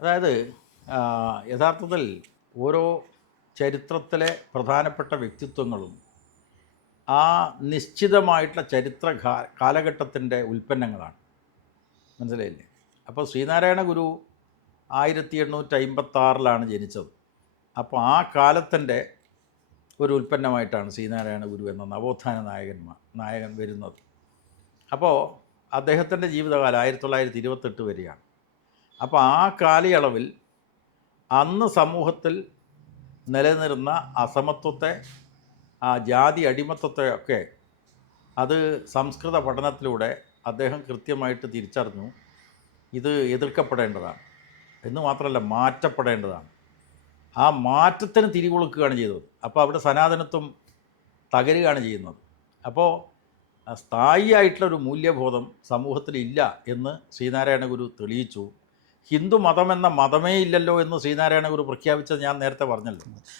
അതായത് യഥാർത്ഥത്തിൽ ഓരോ ചരിത്രത്തിലെ പ്രധാനപ്പെട്ട വ്യക്തിത്വങ്ങളും ആ നിശ്ചിതമായിട്ടുള്ള ചരിത്ര കാലഘട്ടത്തിൻ്റെ ഉൽപ്പന്നങ്ങളാണ്. മനസ്സിലായില്ലേ? അപ്പോൾ ശ്രീനാരായണ ഗുരു 1856 ജനിച്ചത്. അപ്പോൾ ആ കാലത്തിൻ്റെ ഒരു ഉൽപ്പന്നമായിട്ടാണ് ശ്രീനാരായണ ഗുരു എന്ന നവോത്ഥാന നായകൻ വരുന്നത്. അപ്പോൾ അദ്ദേഹത്തിൻ്റെ ജീവിതകാലം 1928 വരെയാണ്. അപ്പോൾ ആ കാലയളവിൽ അന്ന് സമൂഹത്തിൽ നിലനിന്നിരുന്ന അസമത്വത്തെ, ആ ജാതി അടിമത്തത്തെയൊക്കെ അത് സംസ്കൃത പഠനത്തിലൂടെ അദ്ദേഹം കൃത്യമായിട്ട് തിരിച്ചറിഞ്ഞു. ഇത് എതിർക്കപ്പെടേണ്ടതാണ് എന്ന് മാത്രമല്ല, മാറ്റപ്പെടേണ്ടതാണ്. ആ മാറ്റത്തിന് തിരികൊളുക്കുകയാണ് ചെയ്തത്. അപ്പോൾ അവിടെ സനാതനത്വം തകരുകയാണ് ചെയ്യുന്നത്. അപ്പോൾ സ്ഥായിയായിട്ടുള്ളൊരു മൂല്യബോധം സമൂഹത്തിലില്ല എന്ന് ശ്രീനാരായണ ഗുരു തെളിയിച്ചു. ഹിന്ദു മതമെന്ന മതമേ ഇല്ലല്ലോ എന്ന് ശ്രീനാരായണ ഗുരു പ്രഖ്യാപിച്ചത് ഞാൻ നേരത്തെ പറഞ്ഞല്ലോ.